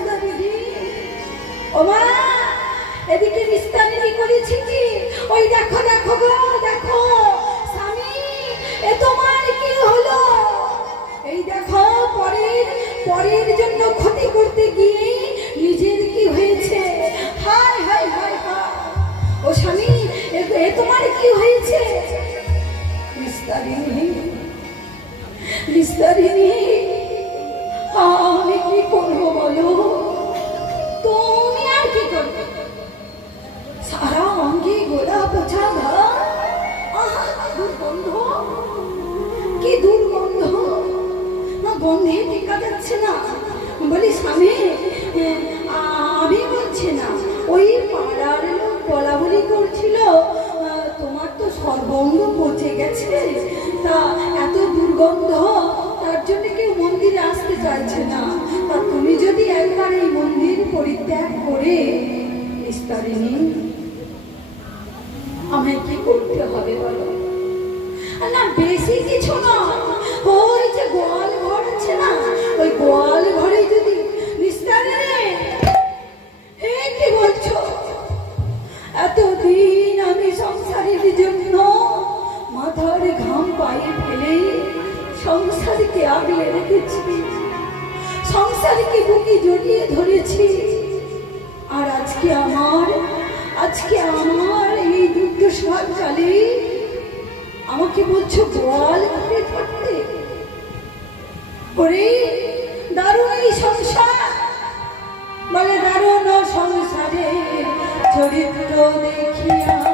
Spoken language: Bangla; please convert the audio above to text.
নিস্তারিণী, ও মা, এদিকে নিস্তারিণী করেছি কি? ওই দেখো দেখো গো, দেখো স্বামী, এ তোমার কি হলো? এই দেখো পরের জন্য ক্ষতি করতে গিয়ে নিজের কি হয়েছে? হায় হায় হায় হায়, ও স্বামী, এ তোমার কি হয়েছে? নিস্তারিণী, নিস্তারিণী, আমি কি করবো বলো? তুমি আর কি করবে? সারা অঙ্গে গোলা পচা ঘা, দুর্গন্ধ, কি দুর্গন্ধ, না গন্ধে টেকা যাচ্ছে না। বলি স্বামী, আমি বলছি না, ওই পাড়ার লোক বলা বলি করছিল তোমার তো সর্বঙ্গ পচে গেছে, তা এত দুর্গন্ধ, তার জন্য কেউ মন্দিরে আসতে চাইছে না। তা তুমি যদি একবার এই মন্দির পরিত্যাগ করে, নিস্তারিণী, আমায় কি করতে হবে বলো? না বেশি কিছু না, ওই যে গোয়াল ঘর আছে না, ওই গোয়াল ঘরে যদি, নিস্তারিণী, কি বলছো? এতদিন আমি সংসারের জন্য মাথার ঘাম পায়ে ফেলে সংসারকে আগলে রেখেছি, সংসারকে বুকে জড়িয়ে ধরেছি, আর আজকে আমার এই দুর্দশার কালে আমাকে বলছো গোয়াল ঘরে থাকতে? ওরে দারুণ এই সংসার, বলে দারুণ সংসারে চরিত্র দেখিয়া